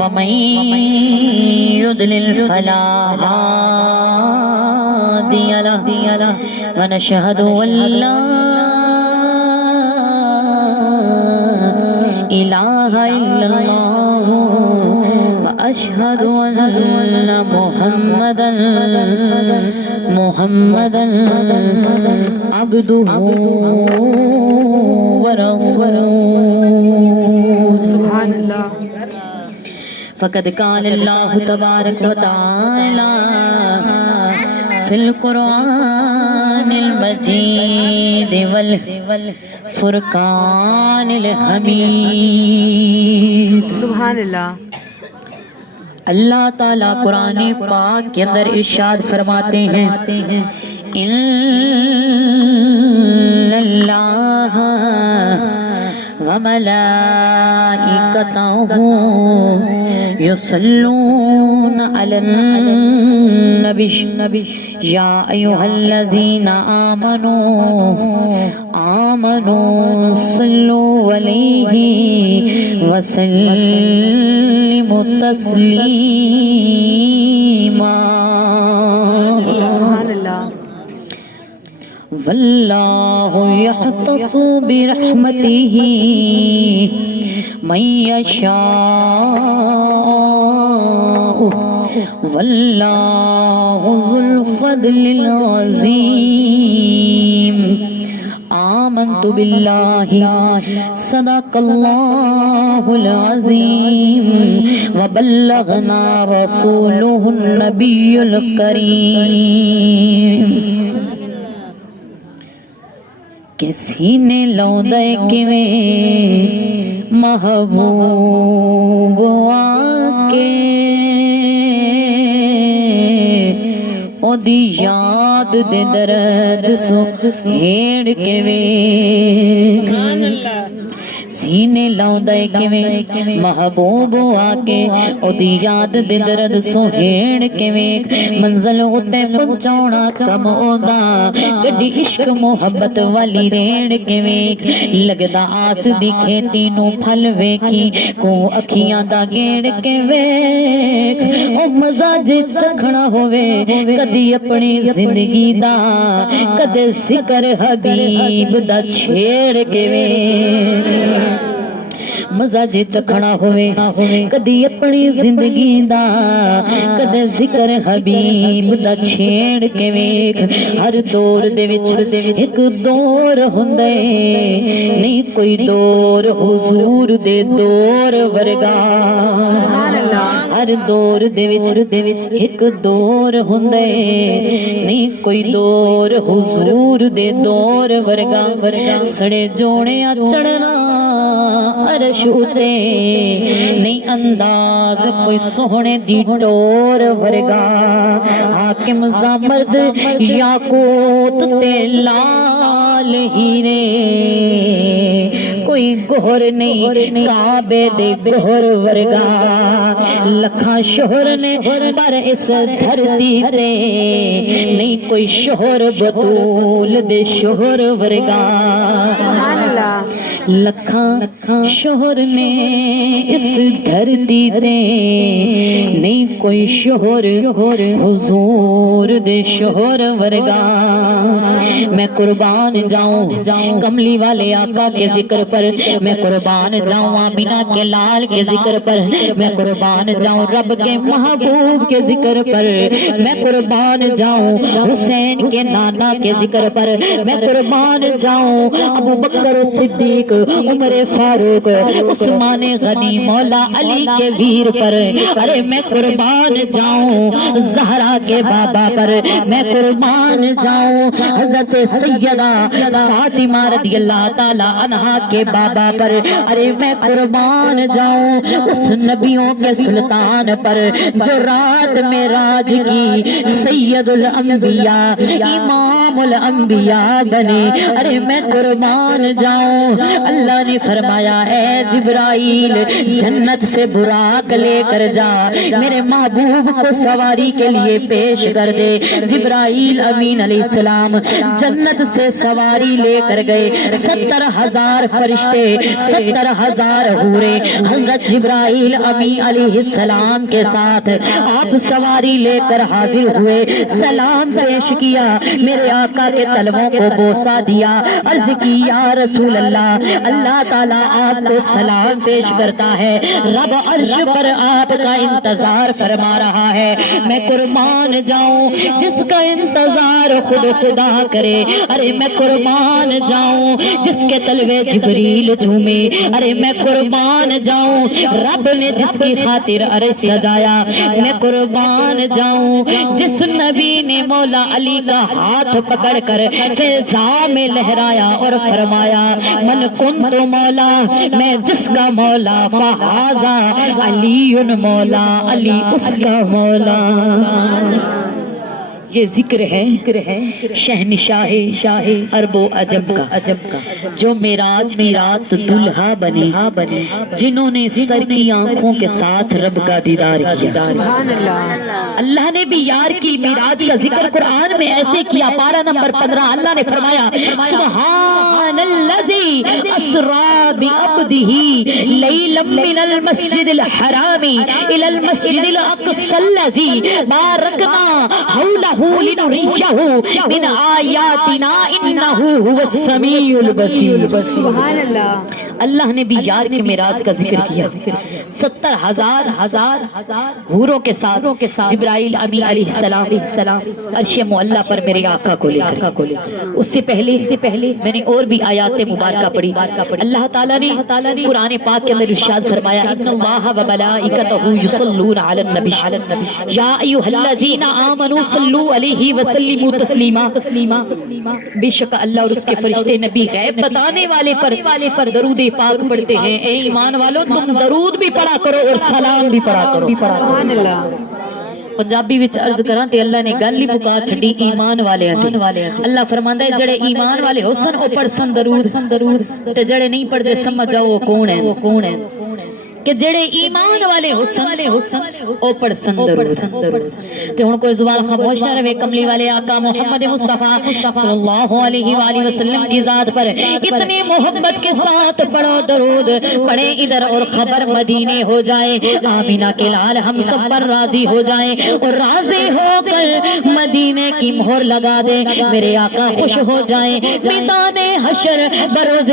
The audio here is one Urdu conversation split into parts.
ومن يضلل فلا هادي له ونشهد أن لا إله إلا الله وأشهد أن محمدا عبده ورسوله سبحان اللہ. فقد قال الله تبارك وتعالى في القرآن المجيد والفرقان الحميد. سبحان اللہ. اللہ تعالیٰ قرآن پاک کے اندر ارشاد فرماتے ہیں ان اللہ وملائکتہ یصلون علی النبی یا ایہا الذین آمنوا صلوا علیہ وسلموا تسلیما. سبحان اللہ. واللہ یختص برحمتہ من یشاء واللہ ذو الفضل العظیم. آمنت باللہ صدق اللہ العظیم وبلغنا رسولہ النبی الکریم. کسی نے لوندے کیویں محبوب آکے او دی یاد دے درد سو ہیڑ کیویں سینے لاؤندے کیویں محبوب آکے او دی یاد دے درد سو ہیڑ کیویں منزل اُتے پہنچاونا کم اوندا گڈی عشق محبت والی ریڑ کیویں لگدا آس دی کھیتی نو پھل ویکھی کو اکھیاں دا گیڑ کیویں او مزہ جے چکھنا ہووے کدی اپنی زندگی دا کدے ذکر حبیب دا چھیڑ کیویں مزہ جے چکھنا ہوئے کدی اپنی زندگی دا کدے ذکر حبیب دا چھیڑ کے ویکھ. ہر دور دے وچ ایک دور ہوندے نہیں کوئی دور حضور دے دور ورگا. ہر دور دے وچ ایک دور ہوندے نہیں کوئی دور حضور دے دور ورگا. سڑے جوڑے چڑھنا عرش اتے نہیں انداز کوئی سونے دی ٹور ورگا. حاکم زامرد یاقوت تے لال ہیرے کوئی گہر نہیں کعبے دے گہر ورگا. لکھاں شہر نے پر اس دھرتی تے نہیں کوئی شہر بطول دے شہر ورگا. سبحان اللہ. لکھاں شہر نے اس دھرتی تے نہیں کوئی شہر حضور دے شہر ورگا. میں قربان جاؤں کملی والے آقا کے ذکر پر, میں قربان جاؤں آمینہ کے لال کے ذکر پر, میں قربان جاؤں رب کے محبوب کے ذکر پر, میں قربان جاؤں حسین کے نانا کے ذکر پر, میں قربان جاؤں ابو بکر صدیق عمر فاروق عثمان غنی مولا علی کے ویر پر. ارے میں قربان جاؤں زہرا کے بابا پر, میں قربان جاؤں حضرت سیدہ فاطمہ رضی اللہ تعالی عنہا کے بابا پر. ارے میں قربان جاؤں اس نبیوں کے سلطان پر جو رات معراج کی سید الانبیاء امام امام الانبیاء بنے. ارے میں قربان جاؤں. اللہ نے فرمایا اے جبرائیل جنت سے براق لے کر جا, میرے محبوب کو سواری کے لیے پیش کر دے. جبرائیل امین علیہ السلام جنت سے سواری لے کر گئے. 70,000 فرشتے, 70,000 حورے حضرت جبرائیل امین علیہ السلام کے ساتھ آپ سواری لے کر حاضر ہوئے. سلام پیش کیا, میرے آقا کے تلووں کو بوسا دیا, عرض کی یا رسول اللہ, اللہ تعالیٰ آپ کو سلام پیش کرتا ہے, رب عرش پر آپ کا انتظار فرما رہا ہے. میں قربان جاؤں جس کا انتظار خود خدا کرے. ارے میں قربان جاؤں جس کے تلوے جبریل جھومے. ارے میں قربان جاؤں رب نے جس کی خاطر عرش سجایا. میں قربان جاؤں جس نبی نے مولا علی کا ہاتھ پکڑ کر فضا میں لہرایا اور فرمایا من کنت مولا, میں جس کا مولا فہذا علی مولا, علی اس کا مولا. یہ ذکر ہے شہنشاہ عرب و عجم کا جو معراج کی رات دلہا بنے, جنہوں نے سر کی آنکھوں کے ساتھ رب کا دیدار کیا. سبحان اللہ. اللہ نے بھی یار کی معراج کا ذکر قرآن میں ایسے کیا. پارہ نمبر 15 اللہ نے فرمایا سبحان الذی اسری بعبدہ لیلا من المسجد الحرام الی المسجد الاقصی الذی بارکنا حولہ لنریہ من آیاتنا انہ هو السمیع البصیر. سبحان اللہ. اللہ نے بھی یار کے معراج کا ذکر کیا. 70,000 حوروں کے ساتھ جبرائیل امی علیہ السلام عرش معلیٰ پر میرے آقا کو لے کر. اس سے پہلے میں نے اور بھی آیات مبارکہ پڑھی. اللہ تعالیٰ نے قرآن پاک کے اندر ارشاد فرمایا ان اللہ و ملائکتہ یصلون علی النبی یا ایھا الذین آمنوا صلوا علیہ وسلموا تسلیما. بے شک اللہ اور اس کے فرشتے نبی غیب بتانے والے پر درود پاک پڑھتے ہیں. اے ایمان والو تم درود بھی پڑھا کرو اور سلام بھی پڑھا کرو. سبحان اللہ. پنجابی وچ عرض کراں تے اللہ نے گل ہی مکا چھڈی ایمان والے. اللہ فرماندا ہے جڑے ایمان والے ہو سن او پڑھ سن درود, تے جڑے نہیں پڑھدے سمجھ جاؤ کون ہے. کہ جڑے ایمان والے ہو سن او پڑھ سن درود. تے ہن کوئی زبان خاموش نہ رہے. کملی والے آقا محمد مصطفیٰ صلی اللہ علیہ وآلہ وسلم کی ذات پر اتنے محبت کے ساتھ پڑھو درود. پڑھے ادھر اور خبر مدینے ہو جائے, آمینہ کے لال ہم سب پر راضی ہو جائیں اور راضی ہو کر مدینے کی مہر لگا دے. میرے آقا خوش ہو جائیں. میدان حشر بروز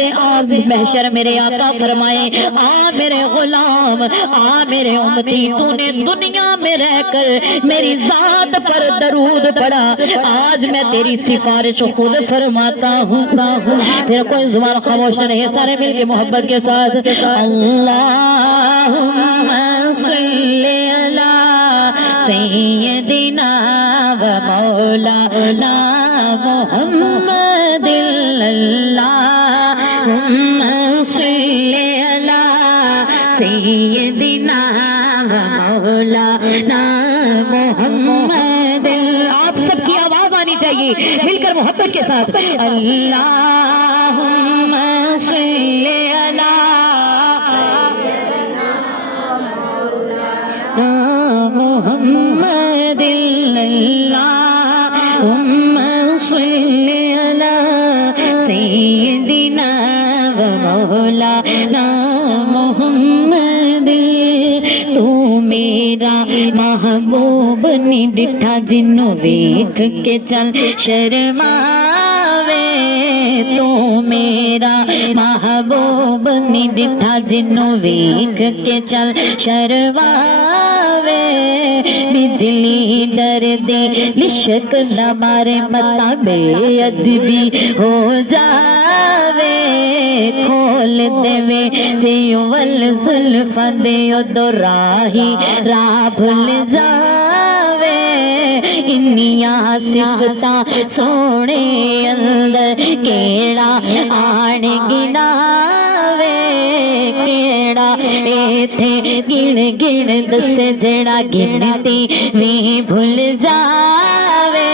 محشر میرے آقا فرمائیں آ میرے غلام, آ میرے امتی, تو نے دنیا میں رہ کر میری ذات پر درود پڑھا, آج میں تیری سفارش خود فرماتا ہوں. پھر کوئی زبان خاموش نہ رہے, سارے مل کے محبت کے ساتھ اللہم صلی علی سیدنا و مولانا محمد. اللہم صلی سیدنا و مولانا محمد. آپ سب کی آواز آنی چاہیے مل کر محبت کے ساتھ اللہم صلی علی محمد. اللہم صلی علی سیدنا و مولانا محمد. تو میرا محبوب نے ڈٹھا جنوں ویکھ کے چل شرماوے. تو میرا محبوب نے ڈٹھا جنوں ویکھ کے چل شرماوے. بجلی ڈر دے لشک نہ مارے متا بے ادبی ہو جاوے. کھول دے وے جیول زلفاں دے ادو راہی راہ بھول جاوے. انیاں صفتاں سونے اندر کیڑا آن گناوے. کیڑا ایتھے گن دس جڑا گنتی وی بھول جاوے.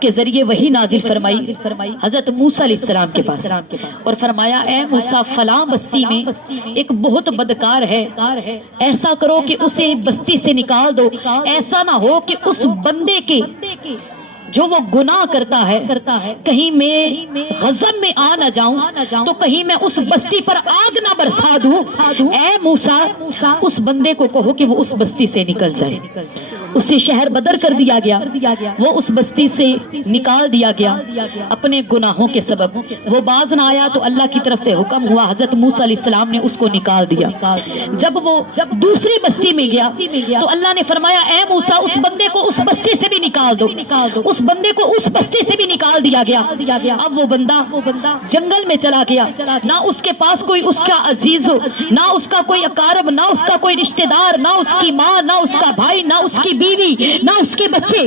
کے ذریعے وحی نازل فرمائی حضرت موسیٰ علیہ السلام کے پاس اور فرمایا اے موسیٰ فلاں بستی میں ایک بہت بدکار ہے، ایسا کرو کہ اسے بستی سے نکال دو، ایسا نہ ہو کہ اس بندے کے جو وہ گناہ کرتا ہے کہیں میں غضب میں آ نہ جاؤں تو کہیں میں اس بستی پر آگ نہ برسا دوں۔ اے موسیٰ اس بندے کو کہو کہ وہ اس بستی سے نکل جائے۔ اسے شہر بدر کر دیا گیا، وہ اس بستی سے نکال دیا گیا اپنے گناہوں کے سبب۔ وہ باز نہ آیا تو اللہ کی طرف سے حکم ہوا، حضرت موسیٰ علیہ السلام نے اس کو نکال دیا۔ جب وہ دوسری بستی میں گیا تو اللہ نے فرمایا اے موسیٰ اس بندے کو اس بستی سے بھی نکال دو، اس بندے کو اس بستی سے بھی نکال دیا گیا۔ اب وہ بندہ جنگل میں چلا گیا، نہ اس کے پاس کوئی اس کا عزیز ہو، نہ اس کا کوئی اقارب، نہ اس کا کوئی رشتہ دار، نہ اس کی ماں، نہ اس کا بھائی، نہ اس کی بیوی، نہ اس کے بچے۔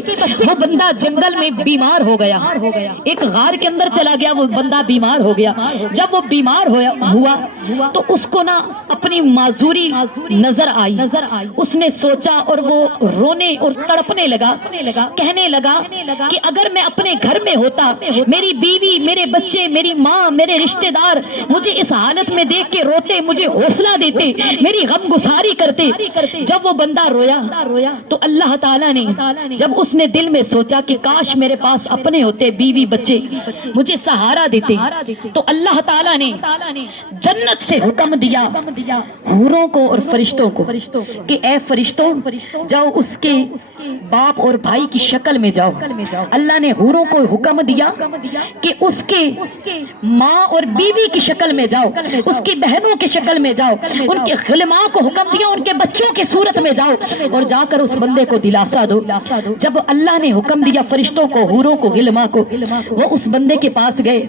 وہ بندہ جنگل میں بیمار ہو گیا، ایک غار کے اندر چلا گیا، وہ بندہ بیمار ہو گیا۔ جب وہ بیمار ہوا تو اس کو نا اپنی معذوری نظر آئی، اس نے سوچا اور وہ رونے اور تڑپنے لگا، کہنے لگا کہ اگر میں اپنے گھر میں ہوتا، میری بیوی، میرے بچے، میری ماں، میرے رشتہ دار مجھے اس حالت میں دیکھ کے روتے، مجھے حوصلہ دیتے، میری غم گساری کرتے۔ جب وہ بندہ رویا تو اللہ تعالیٰ نے جب اس نے دل میں سوچا کہ کاش میرے پاس اپنے ہوتے، بیوی بچے مجھے سہارا دیتے، تو اللہ تعالیٰ نے جنت سے حکم دیا حوروں کو اور فرشتوں کو کہ اے فرشتوں جاؤ اس کے باپ اور بھائی کی شکل میں جاؤ۔ اللہ نے حوروں کو حکم دیا کہ اس کے ماں اور بیوی کی شکل میں جاؤ، اس کی بہنوں کی شکل میں جاؤ، ان کے خلماء کو حکم دیا ان کے بچوں کی صورت میں جاؤ اور جا کر اس بندے کو دلاسا دو۔ جب اللہ نے حکم دیا فرشتوں کو، حوروں کو، غلماء کو، وہ اس بندے کے پاس گئے،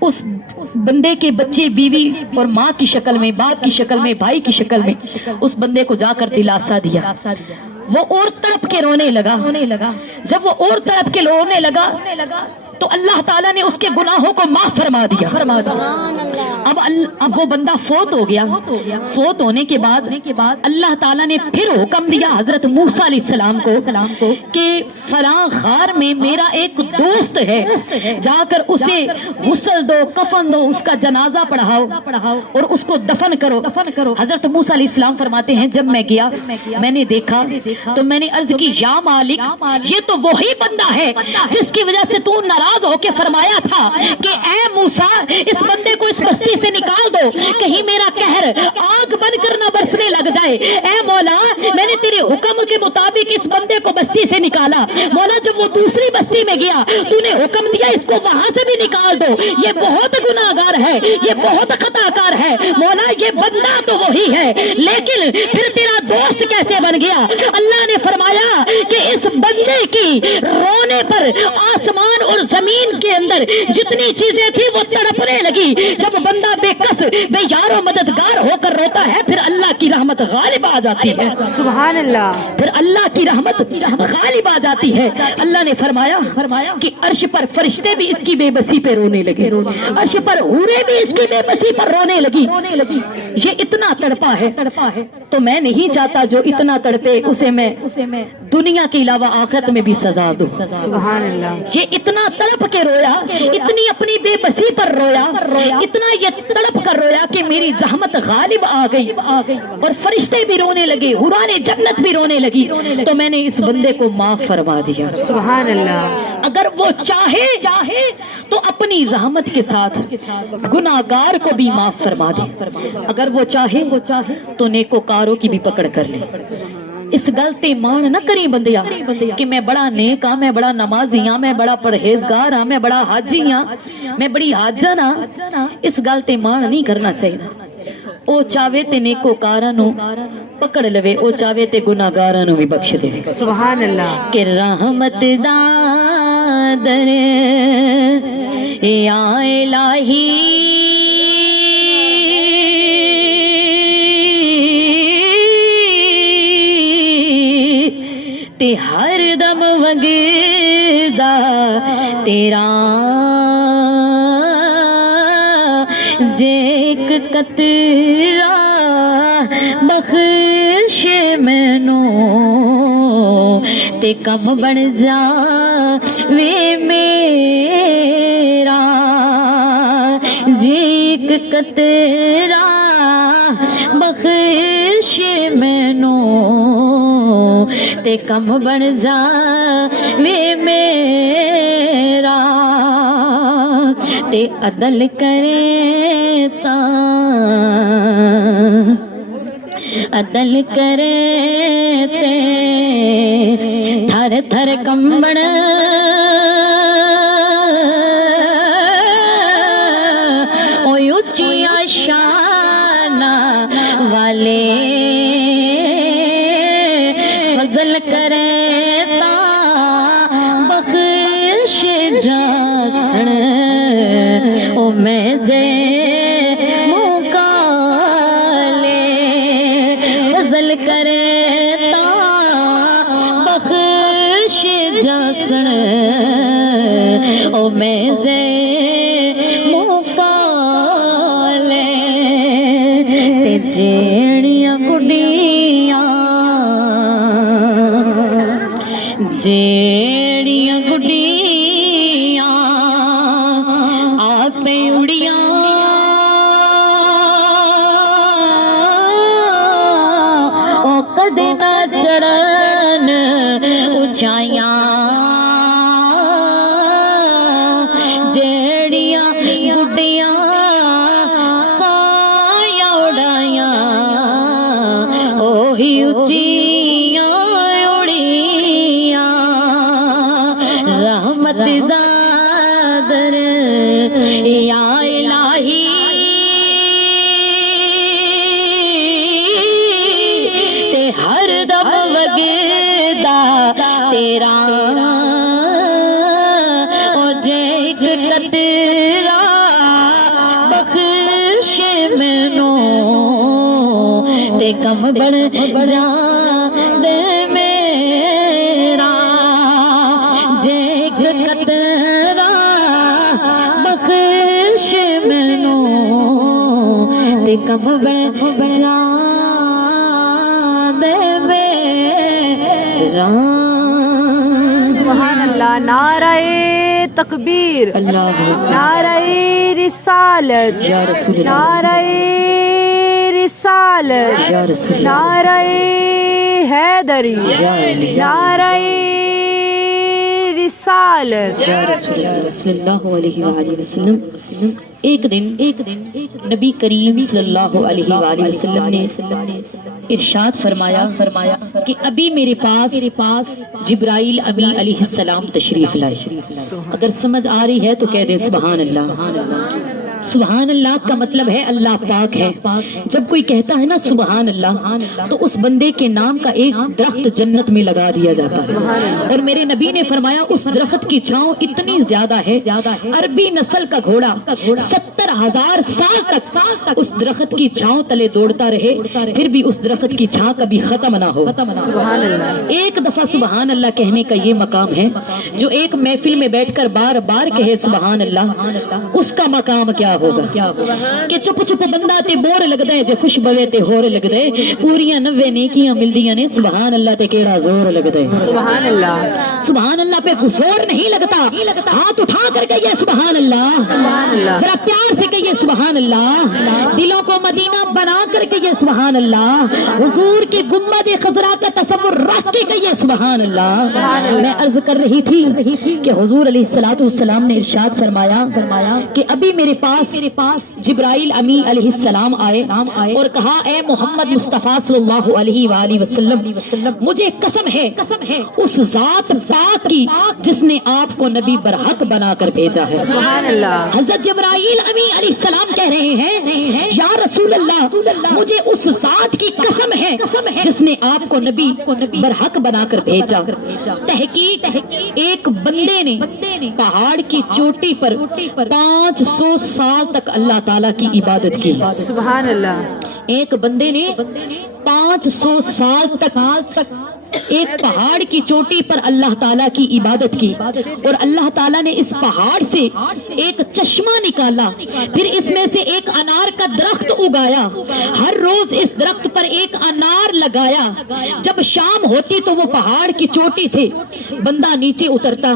اس بندے کے بچے، بیوی اور ماں کی شکل میں، باپ کی شکل میں، بھائی کی شکل میں اس بندے کو جا کر دلاسا دیا۔ وہ اور تڑپ کے رونے لگا۔ جب وہ اور تڑپ کے رونے لگا تو اللہ تعالیٰ نے اس کے گناہوں کو معاف فرما دیا۔ اب وہ بندہ فوت ہو گیا۔ فوت ہونے کے بعد اللہ تعالیٰ نے پھر حکم دیا حضرت موسیٰ علیہ السلام کو کہ فلاں غار میں میرا ایک دوست ہے، جا کر اسے غسل دو، کفن دو، اس کا جنازہ پڑھاؤ اور اس کو دفن کرو۔ حضرت موسیٰ علیہ السلام فرماتے ہیں جب میں گیا میں نے دیکھا تو میں نے عرض کی یا مالک یہ تو وہی بندہ ہے جس کی وجہ سے تو ناراض ہو کے فرمایا تھا کہ اے موسیٰ اس بندے کو اس بستی سے نکال دو، کہیں میرا قہر آگ بن کر نہ برسنے لگ جائے۔ اے مولا میں نے تیرے حکم کے مطابق اس بندے کو بستی سے نکالا، مولا جب وہ دوسری بستی میں گیا تو نے حکم دیا اس کو وہاں سے بھی نکال دو، یہ بہت گناہگار ہے، یہ بہت خطا کار ہے، مولا یہ بندہ تو وہی ہے لیکن پھر تیرا دوست کیسے بن گیا؟ اللہ نے فرمایا کہ اس بندے کی رونے پر آسمان اور زمین کے اندر جتنی چیزیں تھی وہ تڑپنے لگی۔ جب بندہ بے کس بے یار و مددگار ہو کر روتا ہے پھر اللہ کی رحمت غالب آ جاتی ہے۔ سبحان اللہ۔ پھر اللہ کی رحمت غالب آ جاتی ہے۔ اللہ نے فرمایا کہ عرش پر فرشتے بھی اس کی بے بسی پہ رونے لگے، عرش پر حوریں بھی اس کی بے بسی پر رونے لگی۔ یہ اتنا تڑپا ہے تو میں نہیں چاہتا جو اتنا تڑپے اسے میں دنیا کے علاوہ آخرت میں بھی سزا دوں۔ سبحان اللہ۔ یہ اتنا تڑپ کے رویا، اتنی اپنی بے بسی پر رویا، اتنا یہ تڑپ کر رویا کہ میری رحمت غالب آ گئی اور فرشتے بھی رونے لگے، حوران جنت بھی رونے لگی، تو میں نے اس بندے کو معاف فرما دیا۔ سبحان اللہ۔ اگر وہ چاہے تو اپنی رحمت کے ساتھ گناہگار کو بھی معاف فرما دے، اگر وہ چاہے تو نیکوکاروں کی بھی پکڑ کر لے۔ اس غلطی مان نہ کریں بندیا کہ میں بڑا نیک ہاں، میں بڑا نمازی ہاں، میں بڑا پرہیزگار ہاں، میں بڑا حاجی ہاں، میں بڑی حاجن ہاں۔ اس غلطی مان نہیں کرنا چاہیے۔ او چاہے تے نیکوکاراں نو پکڑ لوے، او چاہے تے گناہگاراں نو بھی بخش دے۔ سبحان اللہ۔ کہ رحمت دا در یا الہی تے ہر دم وگدا تیرا جیک قطرہ بخش مینوں تے کم بن جا وے میرا جی ایک قطرہ بخش مینو تے کم بن جا وے میرا تے عدل کرے تا عدل کرے تے تھر تھر کمبن اوی اچیا شان والے فضل کرے تا بخش جاسن او میں جے فضل کرے تا بخش جاسن او میں زے مقالے تے جیڑیاں گڈیاں جیڑیاں گڈیاں آپے اڑیاں کدے نہ چڑھن اونچائیاں جیڑیاں گڈیاں سایہ اڑائیاں اوہی اونچیاں اڑیاں رحمت دا در یا الہی ہر دم وگدا تیرا او جے ایک قطرہ بخش مینو تے کم بن جا دے میرا جے ایک قطرہ بخش مینو تے کم بن جا سبحان اللہ. نعرہ تکبیر, نعرہ رسالت, نعرہ رسالت, نعرہ حیدری, نعرہ رسالت. صلی اللہ علیہ وآلہ وسلم. ایک دن نبی کریم صلی اللہ علیہ وآلہ وسلم نے ارشاد فرمایا کہ ابھی میرے پاس جبرائیل امی علیہ السلام تشریف لائے. اگر سمجھ آ رہی ہے تو کہہ دیں سبحان اللہ. سبحان اللہ کا مطلب ہے اللہ پاک ہے. جب کوئی کہتا ہے نا سبحان اللہ تو اس بندے کے نام کا ایک درخت جنت میں لگا دیا جاتا ہے. اور میرے نبی نے فرمایا اس درخت کی چھاؤں اتنی زیادہ ہے عربی نسل کا گھوڑا 70,000 سال تک اس درخت کی چھاؤں تلے دوڑتا رہے پھر بھی اس درخت کی چھاؤں کبھی ختم نہ ہو. ایک دفعہ سبحان اللہ کہنے کا یہ مقام ہے. جو ایک محفل میں بیٹھ کر بار بار کہے سبحان اللہ اس کا مقام کیا ہوگا کہ چپ چپ بندہ تے بور لگ دے جے خوش بوے تے ہور لگ دے پوریاں 90 نیکیاں ملدیاں نے سبحان اللہ تے کیڑا زور لگ دے. سبحان اللہ. سبحان اللہ پہ زور نہیں لگتا. ہاتھ اٹھا کر کہیے سبحان اللہ. ذرا پیار سے کہیے سبحان اللہ. دلوں کو مدینہ بنا کر کہیے سبحان اللہ. حضور کے گنبد خضرا کا تصور رکھ کے کہیے سبحان اللہ. میں عرض کر رہی تھی کہ حضور علیہ السلام نے ارشاد فرمایا کہ ابھی میرے پاس جبرائیل امی علیہ السلام آئے اور کہا اے محمد مصطفیٰ صلی اللہ علیہ وآلہ وسلم مجھے قسم ہے اس ذات پاک کی جس نے آپ کو نبی برحق بنا کر بھیجا ہے. سبحان اللہ. حضرت جبرائیل امی علیہ السلام کہہ رہے ہیں یا رسول اللہ مجھے اس ذات کی قسم ہے جس نے آپ کو نبی برحق بنا کر بھیجا. تحقیق ایک بندے نے پہاڑ کی چوٹی پر 500 سال تک اللہ تعالیٰ کی عبادت کی. سبحان اللہ. ایک بندے نے 500 سال تک ایک پہاڑ کی چوٹی پر اللہ تعالیٰ کی عبادت کی اور اللہ تعالیٰ نے اس پہاڑ سے ایک چشمہ نکالا، پھر اس میں سے ایک انار کا درخت اگایا، ہر روز اس درخت پر ایک انار لگایا، جب شام ہوتی تو وہ پہاڑ کی چوٹی سے بندہ نیچے اترتا،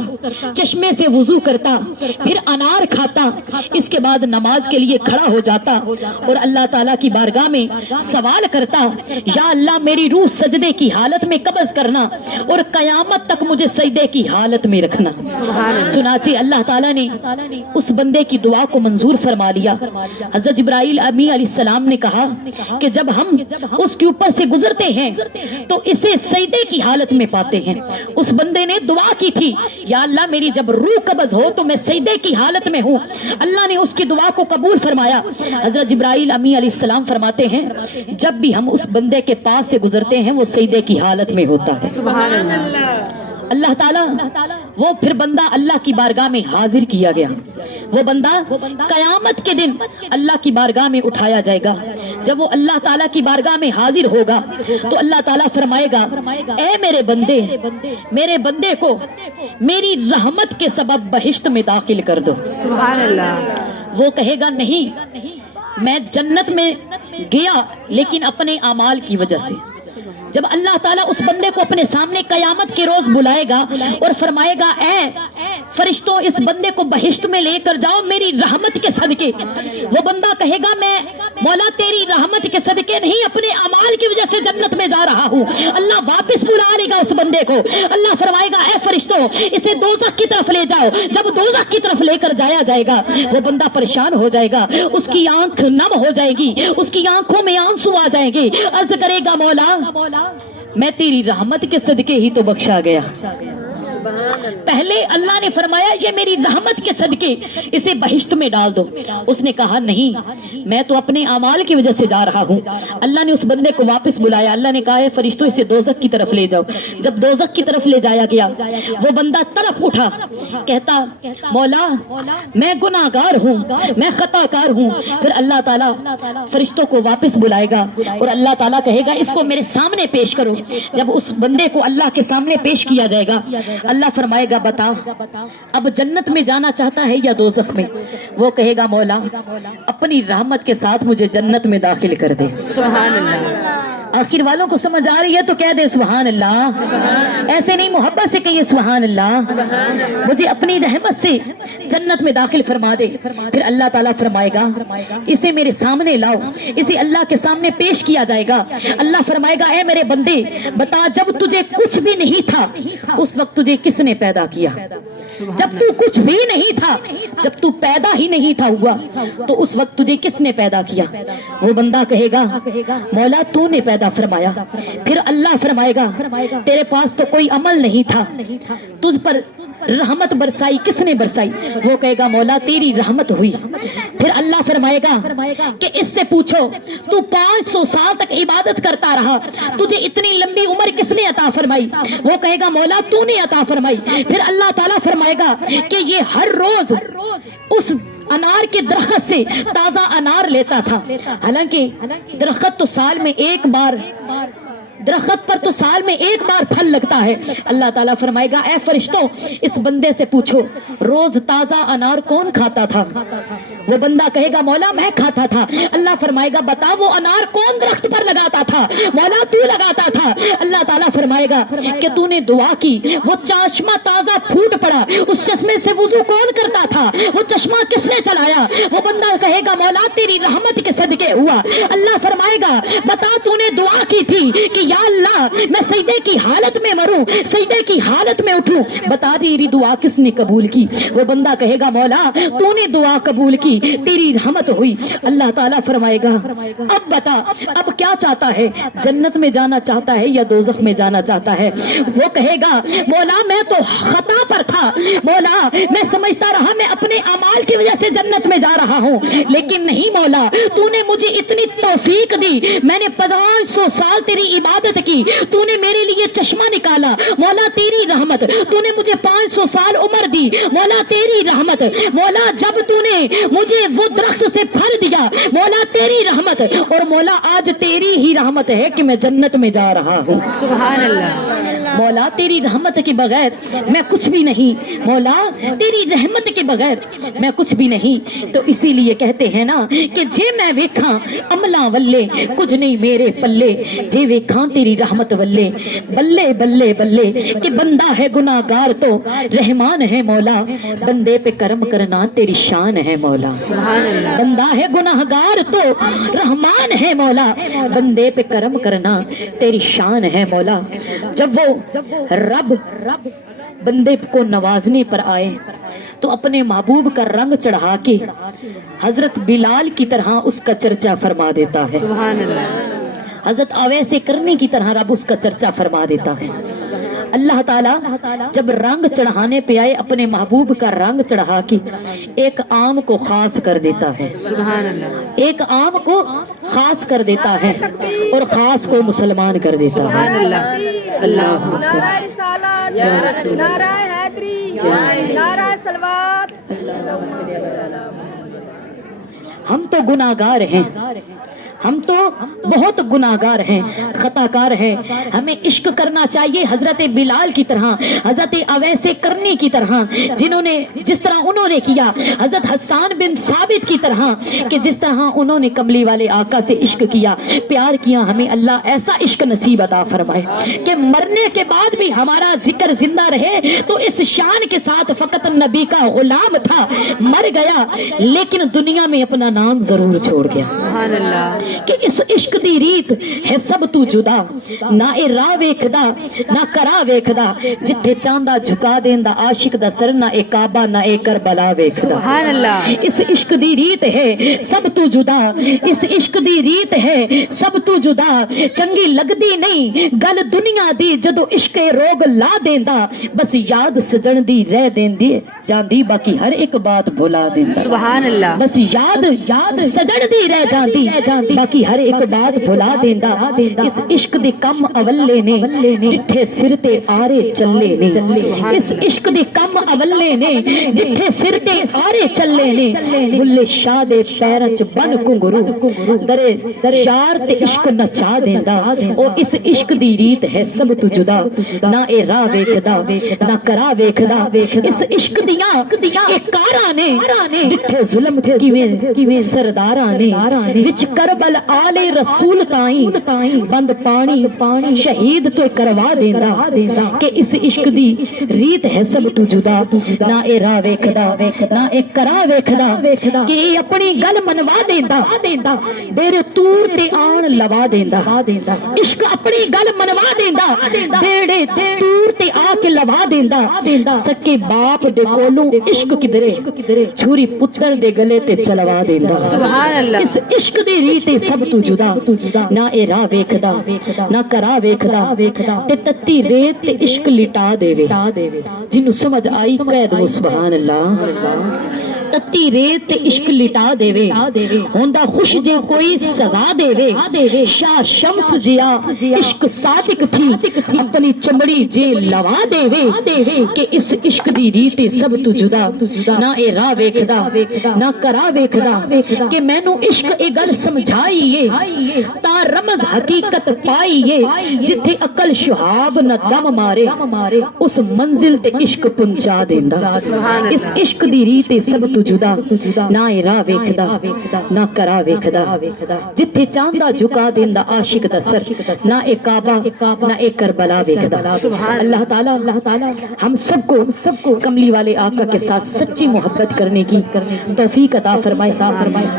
چشمے سے وضو کرتا، پھر انار کھاتا، اس کے بعد نماز کے لیے کھڑا ہو جاتا اور اللہ تعالیٰ کی بارگاہ میں سوال کرتا، یا اللہ میری روح سجدے کی حالت میں قبض کرنا اور قیامت تک مجھے سجدے کی حالت میں رکھنا۔ چنانچہ اللہ تعالیٰ نے اس بندے کی دعا کو منظور فرما لیا۔ حضرت جبرائیل امین علیہ السلام نے کہا کہ جب ہم اس کے اوپر سے گزرتے ہیں تو اسے سجدے کی حالت میں پاتے ہیں۔ اس بندے نے دعا کی تھی، یا اللہ میری جب روح قبض ہو تو میں سجدے کی حالت میں ہوں۔ اللہ نے اس کی دعا کو قبول فرمایا۔ حضرت جبرائیل امین علیہ السلام فرماتے ہیں جب بھی ہم اس بندے کے پاس سے گزرتے ہیں وہ سجدے کی حالت میں ہوتا ہے۔ سبحان اللہ۔ اللہ تعالیٰ وہ پھر بندہ اللہ کی بارگاہ میں حاضر کیا گیا، وہ بندہ قیامت کے دن اللہ کی بارگاہ میں اٹھایا جائے گا۔ جب وہ اللہ تعالیٰ کی بارگاہ میں حاضر ہوگا تو اللہ تعالیٰ فرمائے گا، اے میرے بندے کو میری رحمت کے سبب بہشت میں داخل کر دو۔ سبحان اللہ۔ وہ کہے گا نہیں، میں جنت میں گیا لیکن اپنے اعمال کی وجہ سے۔ جب اللہ تعالیٰ اس بندے کو اپنے سامنے قیامت کے روز بلائے گا اور فرمائے گا، اے فرشتوں اس بندے کو بہشت میں لے کر جاؤ میری رحمت کے صدقے، وہ بندہ کہے گا میں مولا تیری رحمت کے صدقے نہیں اپنے اعمال کی وجہ سے جنت میں جا رہا ہوں۔ اللہ واپس بلا لے گا اس بندے کو، اللہ فرمائے گا اے فرشتوں اسے دوزخ کی طرف لے جاؤ۔ جب دوزخ کی طرف لے کر جایا جائے گا وہ بندہ پریشان ہو جائے گا، اس کی آنکھ نم ہو جائے گی، اس کی آنکھوں میں آنسو آ جائیں گے، عرض کرے گا مولا میں تیری رحمت کے صدقے ہی تو بخشا گیا۔ پہلے اللہ نے فرمایا یہ میری رحمت کے صدقے اسے بہشت میں ڈال دو، اس نے کہا نہیں میں تو اپنے اعمال کی وجہ سے جا رہا ہوں۔ اللہ نے اس بندے کو واپس بلایا، اللہ نے کہا ہے فرشتوں اسے دوزخ کی طرف لے جاؤ۔ جب دوزخ کی طرف لے جایا گیا وہ بندہ تڑپ اٹھا، کہتا مولا میں گناہگار ہوں، میں خطا کار ہوں۔ پھر اللہ تعالیٰ فرشتوں کو واپس بلائے گا اور اللہ تعالیٰ کہے گا اس کو میرے سامنے پیش کرو۔ جب اس بندے کو اللہ کے سامنے پیش کیا جائے گا اللہ فرمائے گا بتا اب جنت میں جانا چاہتا ہے یا دوزخ میں؟ وہ کہے گا مولا اپنی رحمت کے ساتھ مجھے جنت میں داخل کر دے۔ سبحان اللہ۔ آخر والوں کو سمجھ آ رہی ہے تو کہہ دے سبحان اللہ، ایسے نہیں محبت سے کہیے سبحان اللہ، مجھے اپنی رحمت سے جنت میں داخل فرما دے۔ پھر اللہ تعالیٰ فرمائے گا اسے میرے سامنے لاؤ، اسے اللہ کے سامنے پیش کیا جائے گا۔ اللہ فرمائے گا اے میرے بندے بتا جب تجھے کچھ بھی نہیں تھا اس وقت تجھے کس نے پیدا کیا؟ جب تو کچھ بھی نہیں تھا، جب تو پیدا ہی نہیں تھا ہوا تو اس وقت تجھے کس نے پیدا کیا؟ وہ بندہ کہے گا مولا تو نے پیدا فرمایا۔ پھر اللہ فرمائے گا تیرے پاس تو کوئی عمل نہیں تھا، تجھ پر رحمت برسائی کس نے برسائی؟ وہ کہے گا مولا تیری رحمت ہوئی۔ پھر اللہ فرمائے گا کہ اس سے پوچھو تو 500 سال تک عبادت کرتا رہا، تجھے اتنی لمبی عمر کس نے عطا فرمائی؟ وہ کہے گا مولا تو نے عطا فرمائی۔ پھر اللہ تعالیٰ فرمائے گا کہ یہ ہر روز اس انار کے درخت سے تازہ انار لیتا تھا، حالانکہ درخت تو سال میں ایک بار درخت پر تو سال میں ایک بار پھل لگتا ہے۔ اللہ تعالیٰ فرمائے گا اے فرشتوں اس بندے سے پوچھو روز تازہ انار کون کھاتا تھا؟ وہ بندہ کہے گا مولا میں کھاتا تھا۔ اللہ فرمائے گا بتا وہ انار کون درخت پر لگاتا تھا؟ مولا تو لگاتا تھا۔ اللہ تعالیٰ فرمائے گا کہ تو نے دعا کی وہ چشمہ تازہ پھوٹ پڑا، اس چشمے سے وضو کون کرتا تھا؟ وہ چشمہ کس نے چلایا؟ وہ بندہ کہے گا مولا تیری رحمت کے صدقے ہوا۔ اللہ فرمائے گا بتا تو نے دعا کی تھی کہ یا اللہ میں سجدے کی حالت میں مروں، سجدے کی حالت میں اٹھوں، بتا تیری دعا کس نے قبول کی؟ وہ بندہ کہے گا مولا تو نے دعا قبول کی، تیری رحمت ہوئی۔ اللہ تعالیٰ فرمائے گا اب بتا اب کیا چاہتا ہے، جنت میں جانا چاہتا ہے یا دوزخ میں جانا چاہتا ہے؟ وہ کہے گا مولا میں تو خطا پر تھا، مولا میں سمجھتا رہا میں اپنے اعمال کی وجہ سے جنت میں جا رہا ہوں، لیکن نہیں مولا تو نے مجھے اتنی توفیق دی، میں نے 500 سال تیری عبادت کی، تو نے میرے لیے چشمہ نکالا، مولا تیری رحمت، تو نے مجھے 500 سال عمر دی، مولا تیری رحمت، مولا جب تو نے مجھے مجھے وہ درخت سے پھل دیا مولا تیری رحمت, اور مولا آج تیری ہی رحمت ہے کہ میں جنت میں جا رہا ہوں. سبحان اللہ. مولا تیری رحمت کے بغیر میں کچھ بھی نہیں, مولا تیری رحمت کے بغیر میں کچھ بھی نہیں. تو اسی لیے کہتے ہیں نا کہ جے میں ویکھاں عملاں ولے کچھ نہیں میرے پلے, جے ویکھاں تیری رحمت ولے بلے بلے بلے, کہ بندہ ہے گناہگار تو رحمان ہے مولا, بندے پہ کرم کرنا تیری شان ہے مولا. سبحان اللہ. بندہ ہے گناہگار تو رحمان ہے مولا, بندے پہ کرم کرنا تیری شان ہے مولا. جب وہ رب بندے کو نوازنے پر آئے تو اپنے محبوب کا رنگ چڑھا کے حضرت بلال کی طرح اس کا چرچا فرما دیتا ہے. سبحان اللہ. حضرت اویسے کرنے کی طرح رب اس کا چرچا فرما دیتا ہے. اللہ تعالیٰ جب رنگ چڑھانے پہ آئے اپنے محبوب کا رنگ چڑھا کے ایک عام کو خاص کر دیتا ہے. سبحان اللہ. ایک عام کو خاص کر دیتا ہے اور خاص کو مسلمان کر دیتا ہے. سبحان اللہ. اللہ نعرہ رسالت, نعرہ حیدری, نعرہ سلوات. ہم تو گناہگار ہیں, ہم تو بہت گناہگار ہیں, خطا کار ہیں. ہمیں عشق کرنا چاہیے حضرت بلال کی طرح, حضرت اویس کرنی کی طرح, جنہوں نے جس طرح انہوں نے کیا, حضرت حسان بن ثابت کی طرح کہ جس طرح انہوں نے کملی والے آقا سے عشق کیا, پیار کیا. ہمیں اللہ ایسا عشق نصیب عطا فرمائے کہ مرنے کے بعد بھی ہمارا ذکر زندہ رہے. تو اس شان کے ساتھ فقط نبی کا غلام تھا, مر گیا لیکن دنیا میں اپنا نام ضرور چھوڑ گیا. سبحان اللہ. کہ اس عشق دی ریت ہے سب تو جدا, نہ اے راہ ویکھدا نہ کرا ویکھدا, جتھے چاہندا جھکا دیندا عاشق دا سر, نہ اے کعبہ نہ اے کربلا ویکھدا. سبحان اللہ. اس عشق دی ریت ہے سب تو جدا, اس عشق دی ریت ہے سب تو جدا, چنگی لگدی نہیں گل دنیا دی جدو عشق روگ لا دیندا, بس یاد سجن دی رہ دیندی جاندی باقی ہر ایک بات بھلا دیندا. سبحان اللہ. بس یاد سجن دی رہ جاندی باقی ہر ایک بات بھلا دیندا. اس عشق دے کم اولے نے ڈٹھے سر تے آرے چلے نے, اس عشق دے کم اولے نے ڈٹھے سر تے آرے چلے نے, بھلے شاہ دے پیراں چ بن کنگرو درے شار تے عشق نچا دیندا. او اس عشق دی ریت ہے سب تو جدا, نہ اے راہ ویکھدا نہ کرا ویکھدا. اس عشق دیاں اے کاراں نے ڈٹھے ظلم کیویں سرداراں نے, وچ کربل آل رسول تائیں بند پانی شہید تو کروا دیندا. کہ اس عشق دی ریت ہے سب تو جدا, نہ اے راہ ویکھدا نہ اے کرا ویکھدا. کہ اے اپنی گل منوا دیندا ڈیرے تور تے آن لوا دیندا. عشق اپنی گل منوا دیندا ڈیرے تور تے آ کے لوا دیندا. سکے باپ دے کولوں عشق کدرے چھری پتر دے گلے تے چلوا دیندا. سبحان اللہ. اس عشق دی ریت سب تو جدا, نہ اے راہ ویکھدا نہ کرا ویکھدا. تے تتی ریت تے عشق لٹا دیوے, جنوں سمجھ آئی کہہ دو سبحان اللہ. تتی ریت تے عشق لٹا دیوے, ہوندا خوش جے کوئی سزا دیوے. شاہ شمس جیا عشق صادق تھی اپنی چمڑی جے لوا دیوے. کہ اس عشق دی ریت سب تو جدا, نہ اے راہ ویکھدا نہ کرا ویکھدا. کہ مینوں عشق اے گل سمجھائیے تا رمز حقیقت پائیے, جتھے عقل شہاب نہ دم مارے اس منزل تے عشق پہنچا دیندا. اس عشق دی ریت سب تو جدا, نہ اے راہ ویکھدا نہ کرا ویکھدا. جتھے چاہندا جھکا دیندا عاشق دا سر, نہ اے کعبہ نہ اے کربلا ویکھدا. اللہ تعالی ہم سب کو کملی والے آقا کے ساتھ سچی محبت کرنے کی توفیق عطا فرمائے.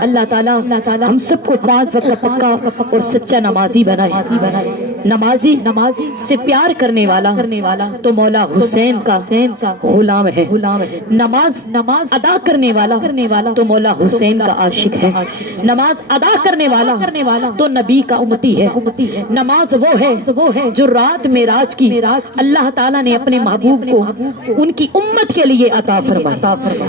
اللہ تعالی ہم سب کو 5 وقت پکا اور سچا نمازی بنائے. نمازی سے پیار کرنے والا تو مولا حسین کا غلام ہے. نماز ادا کرنے والا تو مولا حسین کا عاشق ہے. نماز ادا کرنے والا تو نبی کا امتی ہے. نماز وہ ہے جو رات معراج کی اللہ تعالیٰ نے اپنے محبوب کو ان کی امت کے لیے عطا فرمائی.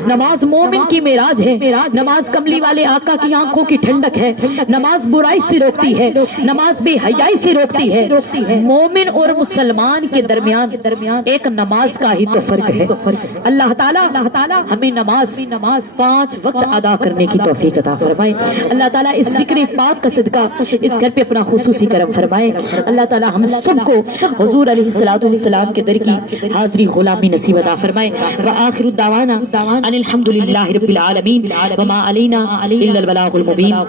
نماز مومن کی معراج ہے. نماز کملی والے آقا کی آنکھوں کی ٹھنڈک ہے. نماز برائی سے روکتی ہے, نماز بے حیائی سے روکتی ہے, مومن اور مسلمان کے درمیان ایک نماز کا ہی تو فرق ہے۔ اللہ تعالیٰ ہمیں نماز 5 وقت ادا کرنے کی توفیق عطا فرمائے۔ اللہ تعالیٰ اس ذکر پاک کا صدقہ اس گھر پہ اپنا خصوصی کرم فرمائے۔ اللہ تعالیٰ ہم سب کو حضور علیہ الصلوۃ والسلام کے در کی حاضری غلامی نصیب عطا فرمائے۔ وآخر الدعوانا ان الحمد للہ رب العالمین وما علینا الا البلاغ المبین۔